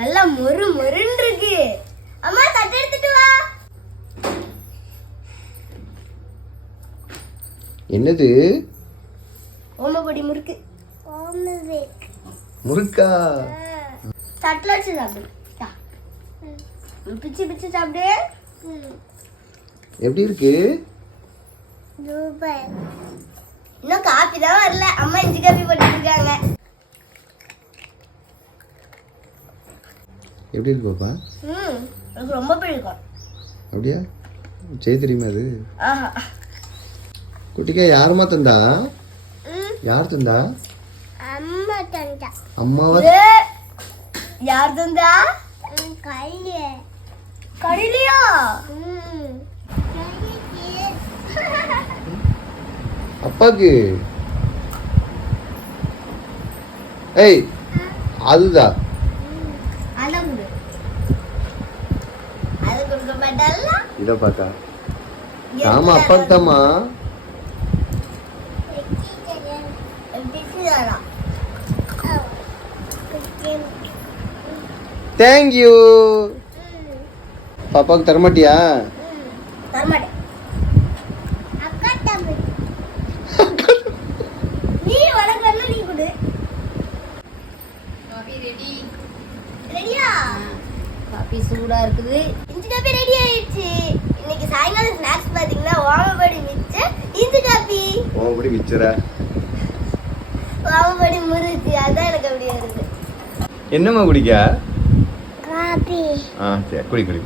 நல்லா மொறு மொறுன்னு இருக்கு. அம்மா தட்டு எடுத்துட்டு வா. என்னது? ஓமப்பொடி முறுக்கு. முறுக்கா? தட்டுல வச்சு சாப்பிடு. பிச்சு பிச்சு சாப்பிடு. எப்படி இருக்கு? இன்னும் காபி தான் வரல. அம்மா இஞ்சி காபி போட்டு இருக்காங்க. எப்படி இருக்கு பாப்பா? எனக்கு ரொம்ப பிடிக்கும். அப்படியா? செய்ய தெரியுமா அது? ஆஹா. குட்டிக்கா யாருமா தந்தா? யார் தந்தா? அம்மா தந்தா. அம்மாவா? யார் தந்தா? கையிலே. கையிலையா? அப்பாக்கு. ஏய் அதுதான். அலங்குடு. அது கொடுக்க மாட்டல்ல? இத பார்த்தா. ஆமா அப்பாக்கு தாமா. Thank you. பாப்பாக்கு தரமாட்டியா? தரமாட்டேன். அக்கா தம்பி. நீ வளர்க்கறல நீ கொடு. Coffee ready. ரெடியா? காபி சூடா இருக்குது. இஞ்சி காபி ரெடி ஆயிடுச்சு. இன்னைக்கு சாயங்காலம் ஸ்நாக்ஸ் பாத்தீங்கன்னா ஓமப்பொடி மிச்சர் இஞ்சி காபி. ஓமப்பொடி மிச்சரா? ஓமப்பொடி முறுக்கு. அதான் எனக்கு அப்படியே இருக்கு. என்னம்மா குடிக்க? காபி. சரி குடி குடி.